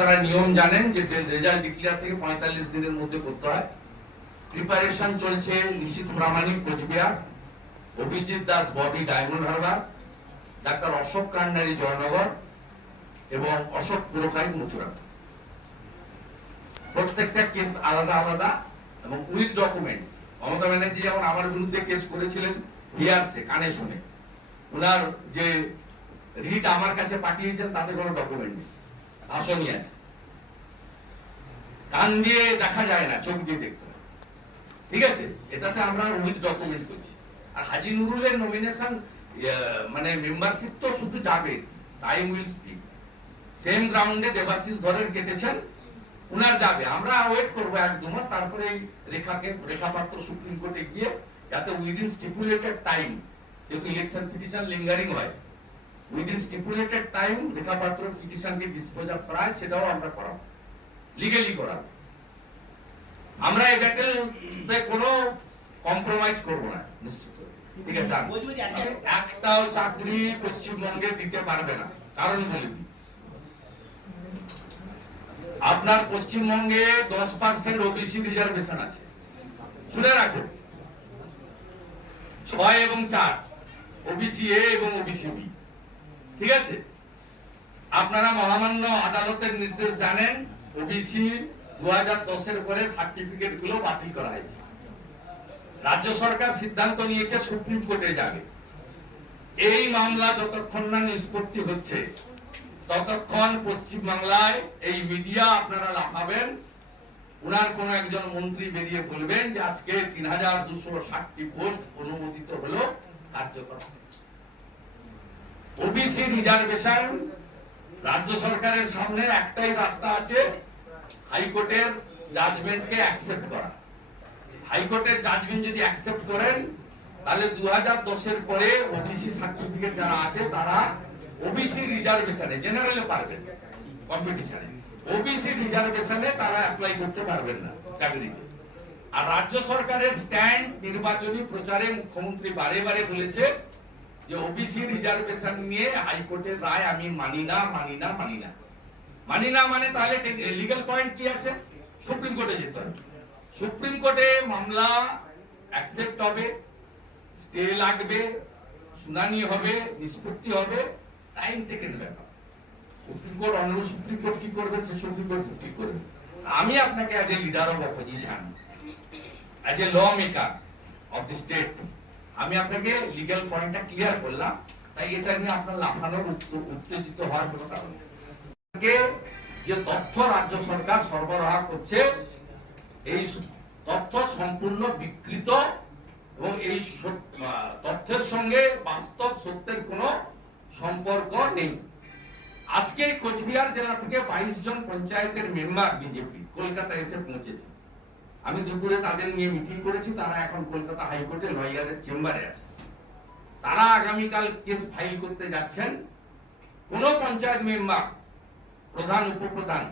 তারা নিয়ম জানেন যে রেজাল্ট ডিক্লেয়ার থেকে পঁয়তাল্লিশ দিনের মধ্যে করতে হয়। প্রিপারেশন চলছে নিশিত প্রামাণিক কোচবিহার, অভিজিৎ দাস, বডি ডায়মন্ড হারবার, ডাক্তার অশোক কান্ডারি, জয়নগর এবং অশোক পুরকাই, মথুরা। প্রত্যেকটা কেস আলাদা আলাদা এবং উইথ ডকুমেন্ট মমতা ব্যানার্জি যেমন আমার বিরুদ্ধে কেস করেছিলেন হিয়ারসে কানে শুনে। ওনার যে রিট আমার কাছে পাঠিয়েছেন, তাতে কোনো ডকুমেন্ট নেই। ভাষণই আছে। কান দিয়ে দেখা যায় না, চোখ দিয়ে দেখতে হয়। ঠিক আছে? এটাতে আমরা উইথ ডকুমেন্ট করছি। আর হাজি নুরুলের নমিনেশন মানে মেম্বারশিপ তো শুধু যাবে টাইম উইল স্পিক সেম গ্রাউন্ডে দেবাশিস ধরের কেটেছেন, উনার যাবে। আমরা ওয়েট করব এক দু মাস, তারপরে এই রেখাকে, রেখাপাত্র সুপ্রিম কোর্টে গিয়ে যাতে উইদিন স্টিপুলেটেড টাইম যেহেতু ইলেকশন পিটিশন লিঙ্গারিং হয় উইদিন স্টিপুলেটেড টাইম রেখাপাত্র পিটিশনকে ডিসপোজ অফ সেটাও আমরা করাবো। লিগেলি করাবো। আমরা কোনো কম্প্রোমাইজ করব না নিশ্চিত। ঠিক আছে একটাও চাকরি পশ্চিমবঙ্গে দিতে পারবে না কারণ বলে আপনার পশ্চিমবঙ্গে দশ পার্সেন্ট ওবিসি রিজার্ভেশন আছে। শুনে রাখুন। ছয় এবং চার ওবিসি এ এবং ওবিসি বি ঠিক আছে? আপনারা মহামান্য আদালতের নির্দেশ জানেন ওবিসি দু হাজার দশের পরে সার্টিফিকেটগুলো বাতিল করা হয়েছে। রাজ্য সরকার সিদ্ধান্ত নিয়েছে, সুপ্রিম কোর্টে যাবে। এই মামলা যতক্ষণ না নিষ্পত্তি হচ্ছে, ততক্ষণ পশ্চিম বাংলায় এই মিডিয়া আপনারা লাফাবেন। উনার কোন একজন মন্ত্রী বেরিয়ে বলবেন যে, আজকে তিন হাজার দুশো ষাটটি পোস্ট অনুমোদিত হলো কার্যকর ওবিসি রিজার্ভেশন রাজ্য সরকারের সামনে একটাই রাস্তা আছে হাইকোর্টের জাজমেন্টকে অ্যাকসেপ্ট করা। হাইকোর্টের জাজমেন্ট যদি অ্যাকসেপ্ট করেন, তাহলে দু হাজার দশের পরে ওবিসি সার্টিফিকেট যারা আছে, তারা ওবিসি রিজার্ভেশনে জেনারেলে পারবেন কম্পিটিশনে ওবিসি রিজার্ভেশনে তারা অ্যাপ্লাই করতে পারবেন না, চাকরিতে। আর রাজ্য সরকারের স্ট্যান্ড নির্বাচনী প্রচারে মুখ্যমন্ত্রী বারে বারে বলেছে যে ওবিসি রিজার্ভেশন নিয়ে হাইকোর্টের রায় আমি মানি না মানি না মানি না। মানি না মানে তাহলে লিগাল পয়েন্ট কি আছে? সুপ্রিম কোর্টে যেতে হবে। সুপ্রিম কোর্টে মামলা অ্যাকসেপ্ট হবে স্টে লাগবে, শুনানি হবে, নিষ্পত্তি হবে টাইম টেকেন ব্যাপার। Supreme court honourable supreme court কি করবে? সে সুপ্রিম কোর্ট ঠিক করবে? আমি আপনাকে as a leader of opposition as a lawmaker of the state আমি আপনাকে লিগ্যাল পয়েন্টটা ক্লিয়ার করলাম, তাই এটা নিয়ে আপনার লাফানোর উত্তেজিত হওয়ার কোনো কারণ। যে তথ্য রাজ্য সরকার সরবরাহ করছে, এই তথ্য সম্পূর্ণ বিকৃত এবং এই তথ্যের সঙ্গে বাস্তব সত্যের কোনো সম্পর্ক নেই আজকে কোচবিহার জেলা থেকে বাইশ জন পঞ্চায়েতের মেম্বার বিজেপি কলকাতা এসে পৌঁছেছে আমি দুপুরে তাদের নিয়ে মিটিং করেছি, তারা এখন কলকাতা হাইকোর্টে লয়ারের চেম্বারে আছে। তারা আগামীকাল কেস ফাইল করতে যাচ্ছেন। কোন পঞ্চায়েত মেম্বার, প্রধান, উপপ্রধান